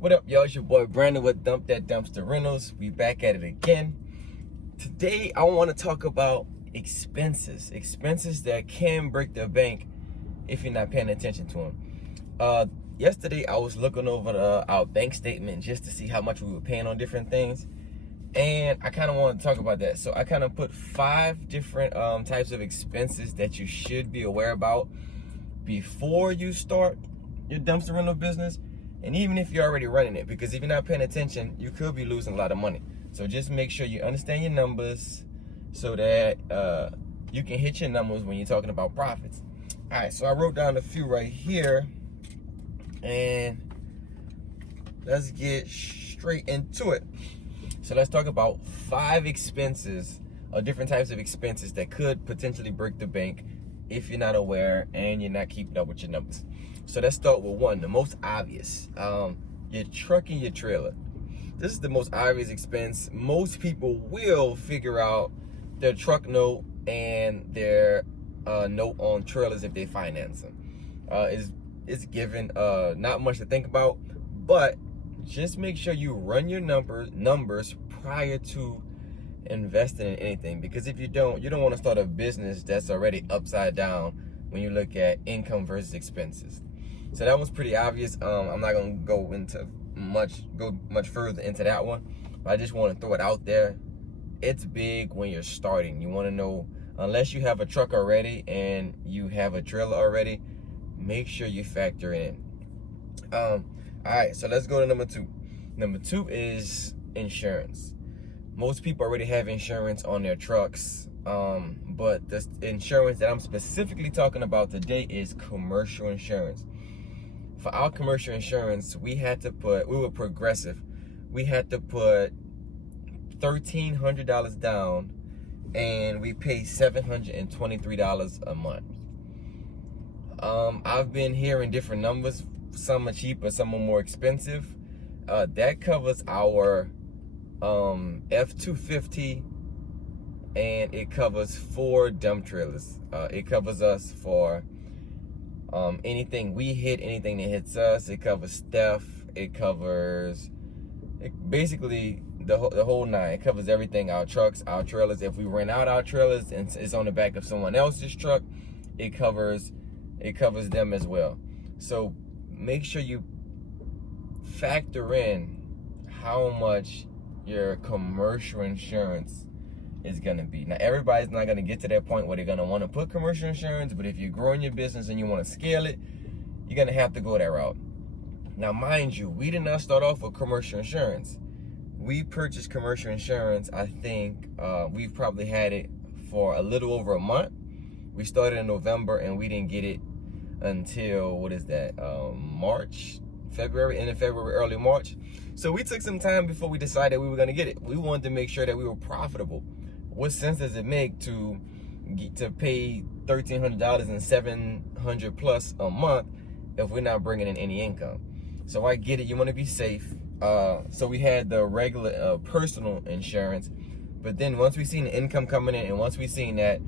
What up, y'all? It's your boy Brandon with Dump That Dumpster Rentals. We back at it again. Today, I want to talk about expenses. Expenses that can break the bank if you're not paying attention to them. Yesterday, I was looking over our bank statement just to see how much we were paying on different things. And I kind of want to talk about that. So I kind of put 5 different types of expenses that you should be aware about before you start your dumpster rental business. And even if you're already running it, because if you're not paying attention, you could be losing a lot of money. So just make sure you understand your numbers so that you can hit your numbers when you're talking about profits. All right, so I wrote down a few right here, and let's get straight into it. So let's talk about 5 expenses, or different types of expenses that could potentially break the bank if you're not aware and you're not keeping up with your numbers. So let's start with 1, the most obvious, your truck and your trailer. This is the most obvious expense. Most people will figure out their truck note and their note on trailers if they finance them. It's given, not much to think about, but just make sure you run your numbers prior to investing in anything, because if you don't want to start a business that's already upside down when you look at income versus expenses. So that was pretty obvious. I'm not gonna go much further into that one, but I just want to throw it out there. It's big when you're starting. You want to know, unless you have a truck already and you have a trailer already, make sure you factor in. All right, so let's go to number 2. Number 2 is insurance. Most people already have insurance on their trucks, but the insurance that I'm specifically talking about today is commercial insurance. For our commercial insurance, we were progressive. We had to put $1,300 down, and we pay $723 a month. I've been hearing different numbers. Some are cheaper, some are more expensive. That covers our F-250, and it covers 4 dump trailers. It covers us for anything we hit, anything that hits us. It covers theft. It covers basically the whole 9. It covers everything. Our trucks, our trailers. If we rent out our trailers and it's on the back of someone else's truck, it covers them as well. So make sure you factor in how much your commercial insurance is gonna be. Now, everybody's not gonna get to that point where they're gonna want to put commercial insurance, but if you're growing your business and you want to scale it, you're gonna have to go that route. Now, mind you, we did not start off with commercial insurance. We purchased commercial insurance, I think we've probably had it for a little over a month. We started in November and we didn't get it until, March, February, end of February, early March. So we took some time before we decided we were gonna get it. We wanted to make sure that we were profitable. What sense does it make to pay $1,300 and $700 plus a month if we're not bringing in any income? So I get it, you want to be safe. So we had the regular personal insurance, but then once we seen the income coming in, and once we seen that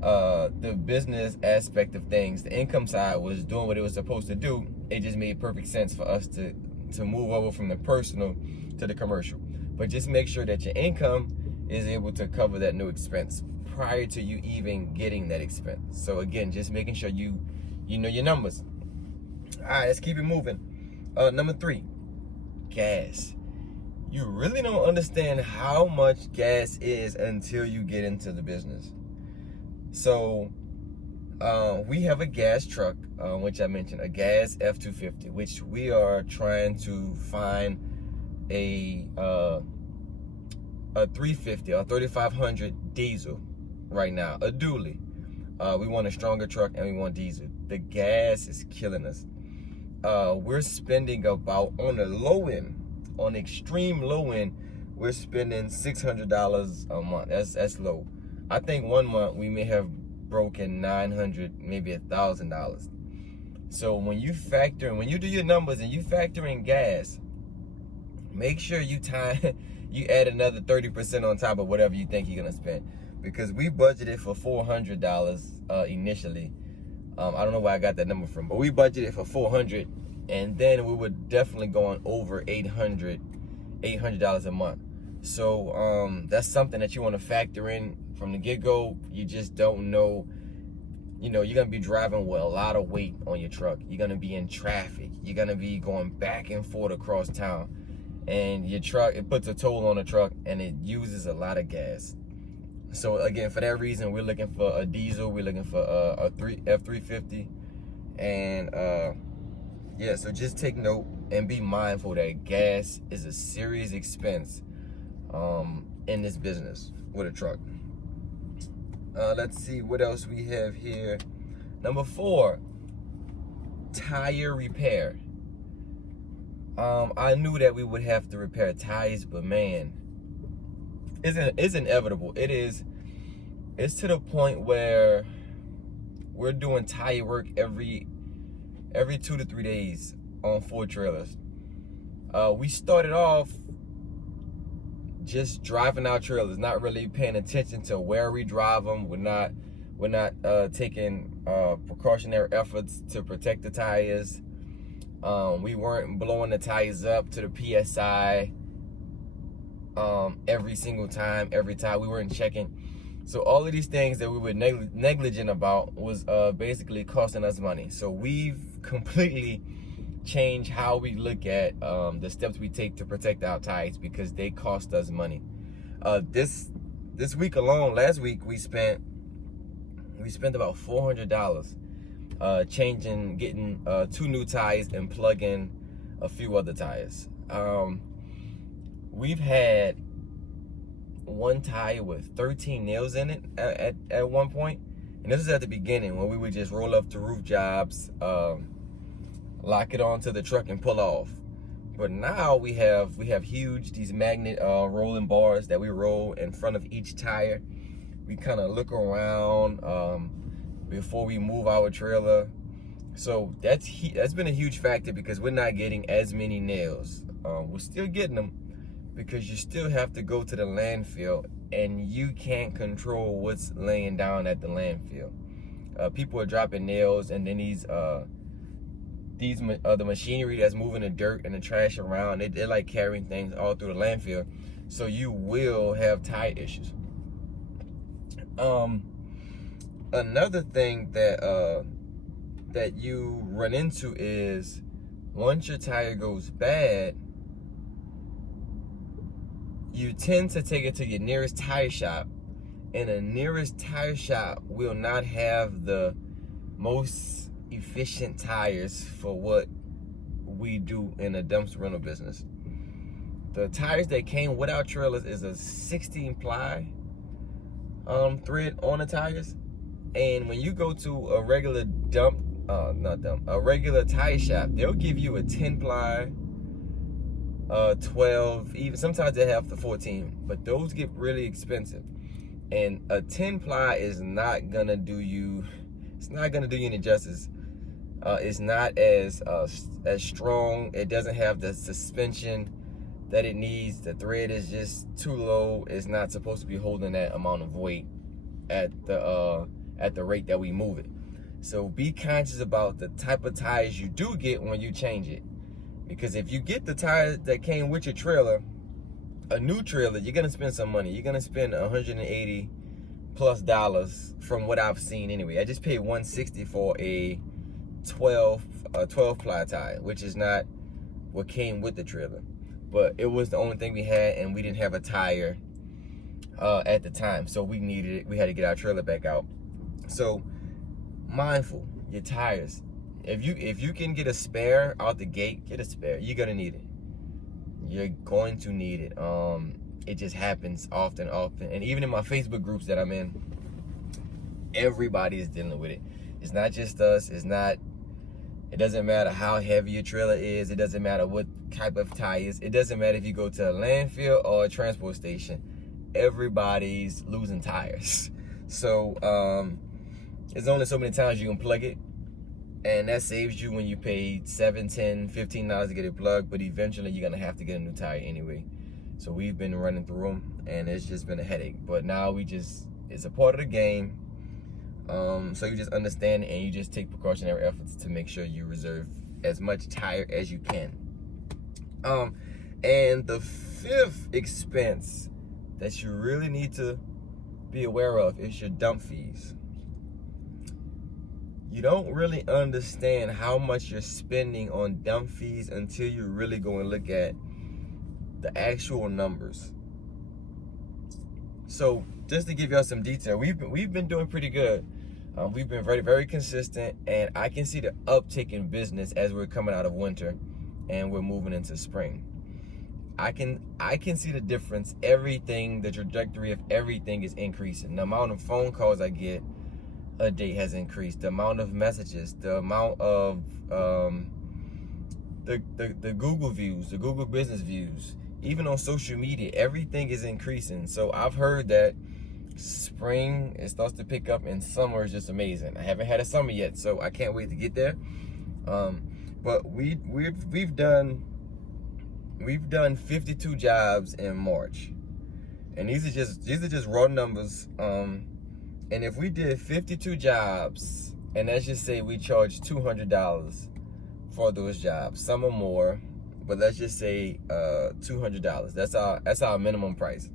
the business aspect of things, the income side was doing what it was supposed to do, it just made perfect sense for us to move over from the personal to the commercial. But just make sure that your income is able to cover that new expense prior to you even getting that expense. So again, just making sure you know your numbers. All right, let's keep it moving. Number 3, gas. You really don't understand how much gas is until you get into the business. So we have a gas truck, which I mentioned, a gas F-250, which we are trying to find a 350 or 3500 diesel right now, a dually. We want a stronger truck and we want diesel. The gas is killing us. We're spending about, on the low end, on the extreme low end, we're spending $600 a month. That's low. I think one month we may have broken $900, maybe $1,000. So when you do your numbers and you factor in gas, make sure you add another 30% on top of whatever you think you're gonna spend, because we budgeted for $400 initially. I don't know where I got that number from, but we budgeted for $400, and then we were definitely going over $800 a month. So that's something that you want to factor in from the get-go. You just don't know, you know, you're gonna be driving with a lot of weight on your truck. You're gonna be in traffic. You're gonna be going back and forth across town, and your truck, it puts a toll on the truck, and it uses a lot of gas. So again, for that reason, we're looking for a diesel. We're looking for a F350, and yeah. So just take note and be mindful that gas is a serious expense in this business with a truck. Let's see what else we have here. Number 4, tire repair. I knew that we would have to repair tires, but man, it's inevitable. It's to the point where we're doing tire work every 2 to 3 days on 4 trailers. We started off just driving our trailers, not really paying attention to where we drive them. We're not taking precautionary efforts to protect the tires. We weren't blowing the tires up to the PSI every single time, every time. We weren't checking. So all of these things that we were negligent about was basically costing us money. So we've completely change how we look at the steps we take to protect our tires, because they cost us money. This week alone, last week we spent about $400 getting 2 new tires and plugging a few other tires. We've had one tire with 13 nails in it at one point, and this was at the beginning when we would just roll up to roof jobs, lock it onto the truck and pull off. But now we have huge, these magnet rolling bars that we roll in front of each tire. We kind of look around before we move our trailer. So that's been a huge factor, because we're not getting as many nails. We're still getting them, because you still have to go to the landfill, and you can't control what's laying down at the landfill. People are dropping nails, and then the machinery that's moving the dirt and the trash around, they're like carrying things all through the landfill. So you will have tire issues. Another thing that you run into is, once your tire goes bad, you tend to take it to your nearest tire shop, and the nearest tire shop will not have the most efficient tires for what we do in a dumpster rental business. The tires that came with our trailers is a 16 ply thread on the tires, and when you go to a regular a regular tire shop, they'll give you a 10 ply, 12, even sometimes they have the 14, but those get really expensive, and a 10 ply is not gonna do you any justice. It's not as strong. It doesn't have the suspension that it needs. The thread is just too low. It's not supposed to be holding that amount of weight at the rate that we move it. So be conscious about the type of tires you do get when you change it, because if you get the tires that came with your trailer, a new trailer, you're gonna spend some money. You're gonna spend $180+ from what I've seen anyway. I just paid $160 for a 12 ply tire, which is not what came with the trailer, but it was the only thing we had, and we didn't have a tire at the time, so we needed it. We had to get our trailer back out. So mindful, your tires, if you can get a spare out the gate, get a spare. You're gonna need it. You're going to need it. It just happens often, and even in my Facebook groups that I'm in, everybody is dealing with it. It's not just us. It doesn't matter how heavy your trailer is. It doesn't matter what type of tires. It doesn't matter if you go to a landfill or a transport station. Everybody's losing tires. So there's only so many times you can plug it, and that saves you when you pay $7, $10, $15 to get it plugged, but eventually you're gonna have to get a new tire anyway. So we've been running through them, and it's just been a headache. But now it's a part of the game. So you just understand it, and you just take precautionary efforts to make sure you reserve as much tire as you can. And the fifth expense that you really need to be aware of is your dump fees. You don't really understand how much you're spending on dump fees until you really go and look at the actual numbers. So just to give y'all some detail, we've been doing pretty good. We've been very, very consistent, and I can see the uptick in business as we're coming out of winter and we're moving into spring. I can see the difference. Everything, the trajectory of everything is increasing. The amount of phone calls I get a day has increased. The amount of messages, the amount of the Google views, the Google business views, even on social media, everything is increasing. So I've heard that spring, it starts to pick up, and summer is just amazing. I haven't had a summer yet, so I can't wait to get there. But we've done 52 jobs in March, and these are just raw numbers. And if we did 52 jobs, and let's just say we charge $200 for those jobs, some are more, but let's just say $200. That's our minimum price,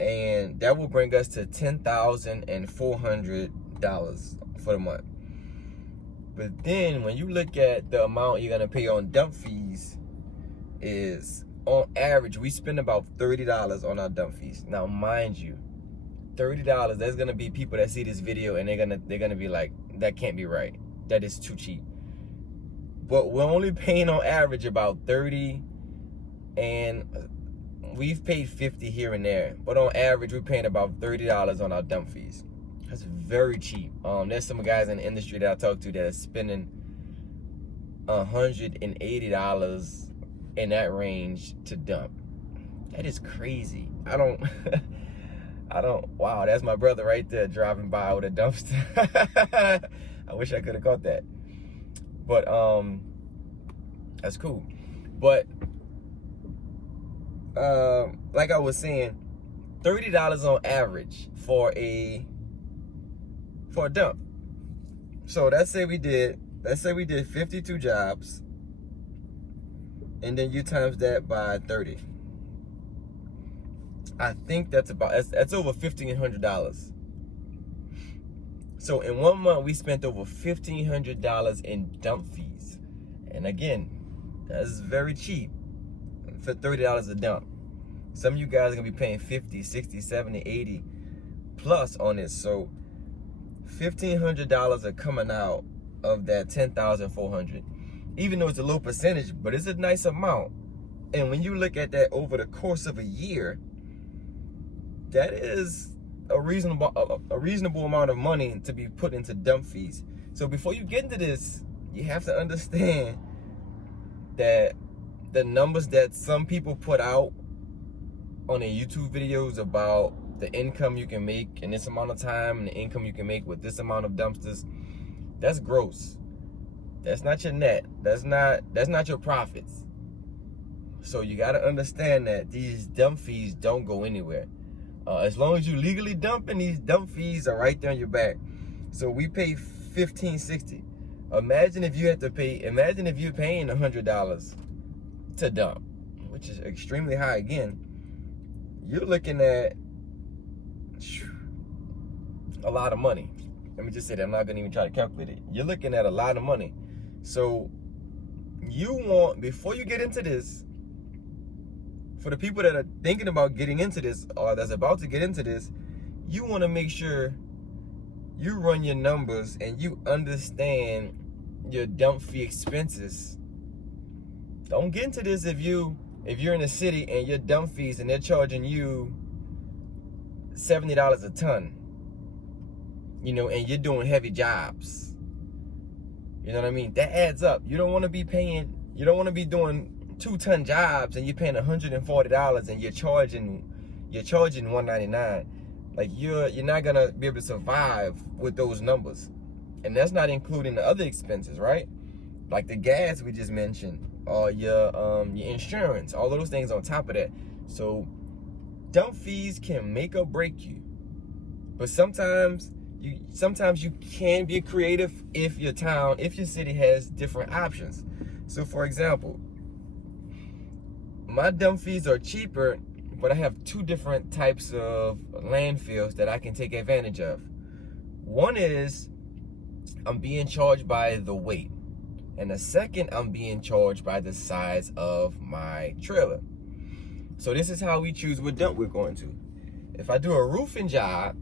and that will bring us to $10,400 for the month. But then when you look at the amount you're gonna pay on dump fees, is on average we spend about $30 on our dump fees. Now, mind you, $30, there's gonna be people that see this video and they're gonna be like, that can't be right. That is too cheap. But we're only paying on average about 30, and we've paid 50 here and there. But on average, we're paying about $30 on our dump fees. That's very cheap. There's some guys in the industry that I talk to that are spending $180 in that range to dump. That is crazy. I don't, wow, that's my brother right there driving by with a dumpster. I wish I could have caught that. But that's cool. But like I was saying, $30 on average for a dump. So let's say we did 52 jobs, and then you times that by 30. I think that's over $1,500. So in 1 month, we spent over $1,500 in dump fees. And again, that's very cheap for $30 a dump. Some of you guys are gonna be paying 50, 60, 70, 80 plus on this. So $1,500 are coming out of that $10,400. Even though it's a low percentage, but it's a nice amount. And when you look at that over the course of a year, that is a reasonable amount of money to be put into dump fees. So before you get into this, you have to understand that the numbers that some people put out on their YouTube videos about the income you can make in this amount of time and the income you can make with this amount of dumpsters, that's gross. That's not your net. That's not your profits. So you got to understand that these dump fees don't go anywhere. As long as you legally dumping, these dump fees are right there on your back. So we pay $1,560. Imagine if you're paying $100 to dump, which is extremely high again. You're looking at a lot of money. Let me just say that. I'm not gonna even try to calculate it. You're looking at a lot of money. So you want, before you get into this, for the people that are thinking about getting into this or that's about to get into this, you want to make sure you run your numbers and you understand your dump fee expenses. Don't get into this if you're in a city and your dump fees and they're charging you $70 a ton, and you're doing heavy jobs. You know what I mean? That adds up. You don't want to be doing 2-ton jobs and you're paying $140 and you're charging $199. Like you're not gonna be able to survive with those numbers. And that's not including the other expenses, right? Like the gas we just mentioned, or your insurance, all of those things on top of that. So dump fees can make or break you. But sometimes sometimes you can be creative if your city has different options. So for example, my dump fees are cheaper, but I have two different types of landfills that I can take advantage of. One is I'm being charged by the weight, and the second, I'm being charged by the size of my trailer. So this is how we choose what dump we're going to. If I do a roofing job,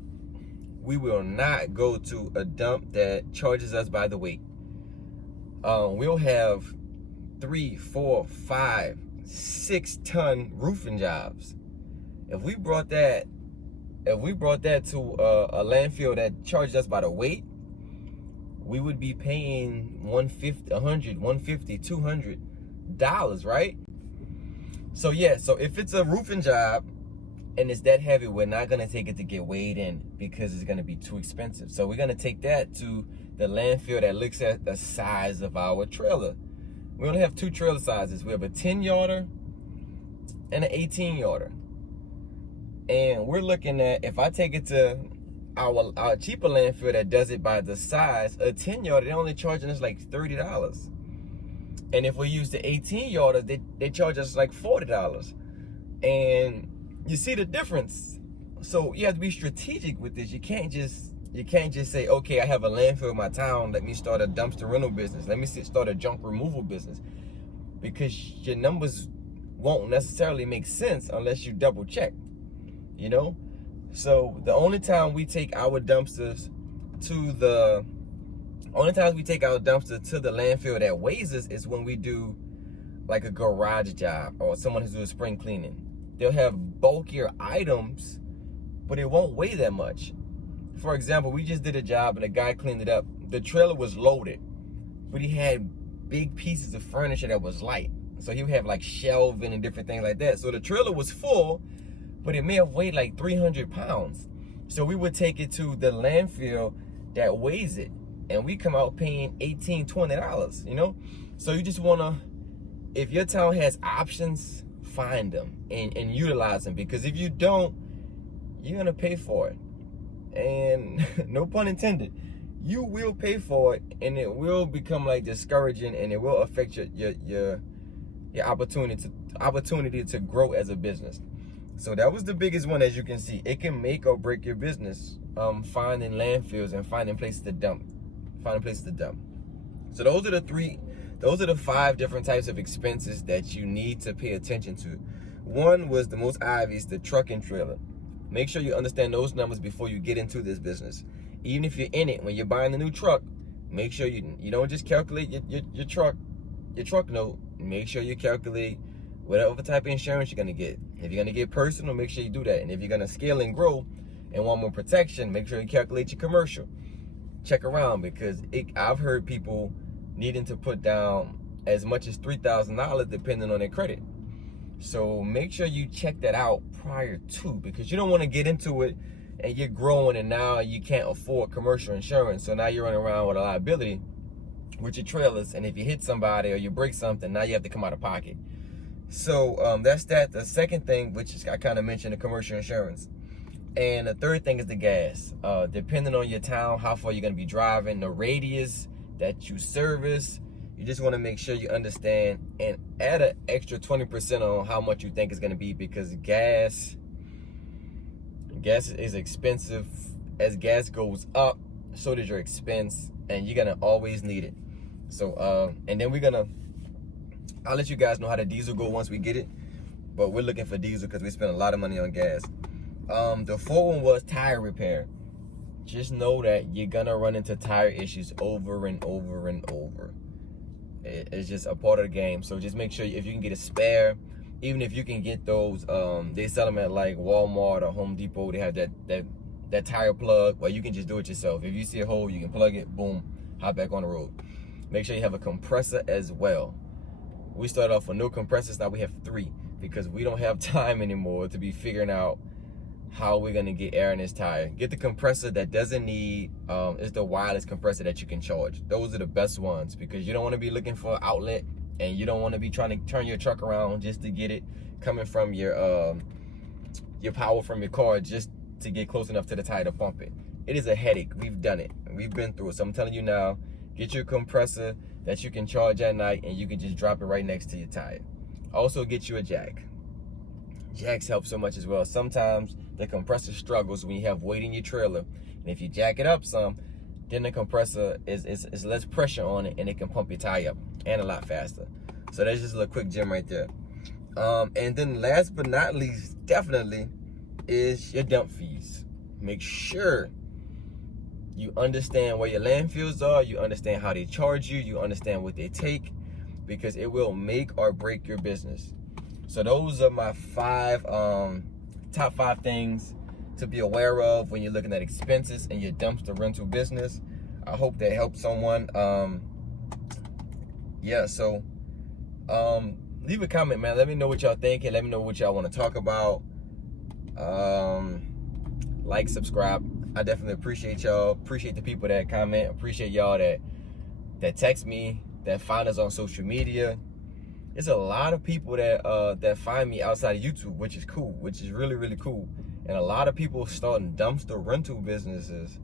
we will not go to a dump that charges us by the weight. We'll have 3, 4, 5, 6 ton roofing jobs. If we brought that to a landfill that charged us by the weight, we would be paying $150, $100, $150, $200, right? So yeah, so if it's a roofing job and it's that heavy, we're not gonna take it to get weighed in because it's gonna be too expensive. So we're gonna take that to the landfill that looks at the size of our trailer. We only have two trailer sizes. We have a 10-yarder and an 18-yarder. And we're looking at, if I take it to our cheaper landfill that does it by the size, a 10-yarder, they're only charging us like $30. And if we use the 18-yarder, they charge us like $40. And you see the difference. So you have to be strategic with this. You can't just say, okay, I have a landfill in my town, let me start a dumpster rental business. Let me start a junk removal business. Because your numbers won't necessarily make sense unless you double check, you know? So the only time we take our dumpsters to the landfill that weighs us is when we do like a garage job or someone who's doing spring cleaning. They'll have bulkier items, but it won't weigh that much. For example, we just did a job and a guy cleaned it up. The trailer was loaded, but he had big pieces of furniture that was light. So he would have like shelving and different things like that. So the trailer was full, but it may have weighed like 300 pounds. So we would take it to the landfill that weighs it, and we come out paying $18, $20, you know? So you just wanna, if your town has options, find them and utilize them, because if you don't, you're gonna pay for it. And no pun intended, you will pay for it, and it will become like discouraging, and it will affect your opportunity to grow as a business. So that was the biggest one. As you can see, it can make or break your business, finding landfills and finding places to dump. So those are the 5 different types of expenses that you need to pay attention to. One was the most obvious, the truck and trailer. Make sure you understand those numbers before you get into this business. Even if you're in it, when you're buying a new truck, make sure you don't just calculate your truck note. Make sure you calculate whatever type of insurance you're gonna get. If you're gonna get personal, make sure you do that. And if you're gonna scale and grow and want more protection, make sure you calculate your commercial. Check around, because I've heard people needing to put down as much as $3,000 depending on their credit. So make sure you check that out prior to, because you don't want to get into it and you're growing and now you can't afford commercial insurance. So now you're running around with a liability with your trailers, and if you hit somebody or you break something, now you have to come out of pocket. So that's that. The second thing, which is, I kind of mentioned, the commercial insurance. And the third thing is the gas. Depending on your town, how far you're going to be driving, the radius that you service, you just want to make sure you understand and add an extra 20% on how much you think it's going to be, because gas is expensive. As gas goes up, so does your expense, and you're going to always need it. So, and then I'll let you guys know how the diesel go once we get it, but we're looking for diesel because we spend a lot of money on gas. The 4th one was tire repair. Just know that you're gonna run into tire issues over and over and over. It's just a part of the game. So just make sure if you can get a spare, even if you can get those, they sell them at like Walmart or Home Depot. They have that tire plug, where you can just do it yourself. If you see a hole, you can plug it, boom, hop back on the road. Make sure you have a compressor as well. We started off with no compressors, now we have 3, because we don't have time anymore to be figuring out how we're gonna get air in this tire. Get the compressor that doesn't need, it's the wireless compressor that you can charge. Those are the best ones, because you don't wanna be looking for an outlet, and you don't wanna be trying to turn your truck around just to get it coming from your power from your car, just to get close enough to the tire to pump it. it is a headache. We've done it. We've been through it. So I'm telling you now, get your compressor that you can charge at night and you can just drop it right next to your tire. Also get you a jack. Jacks help so much as well. Sometimes the compressor struggles when you have weight in your trailer. And if you jack it up some, then the compressor is less pressure on it and it can pump your tire up and a lot faster. So that's just a little quick gem right there. And then last but not least, definitely, is your dump fees. Make sure you understand where your landfills are, you understand how they charge you, you understand what they take, because it will make or break your business. So those are my top five things to be aware of when you're looking at expenses in your dumpster rental business. I hope that helped someone. Leave a comment, man. Let me know what y'all think and let me know what y'all want to talk about. Like, subscribe. I definitely appreciate y'all. Appreciate the people that comment. Appreciate y'all that text me, that find us on social media. It's a lot of people that find me outside of YouTube, which is cool, which is really, really cool. And a lot of people starting dumpster rental businesses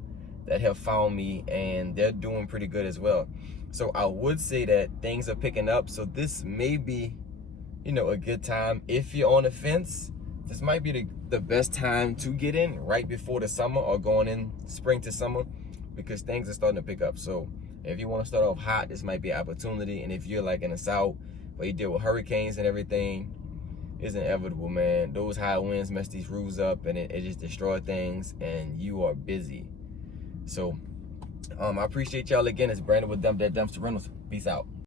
that have found me, and they're doing pretty good as well. So I would say that things are picking up. So this may be, a good time. If you're on the fence, this might be the best time to get in right before the summer or going in spring to summer, because things are starting to pick up. So if you want to start off hot, this might be an opportunity. And if you're like in the South where you deal with hurricanes and everything, it's inevitable, man. Those high winds mess these roofs up and it just destroy things, and you are busy. So I appreciate y'all again. It's Brandon with Dump That Dumpster Rentals. Peace out.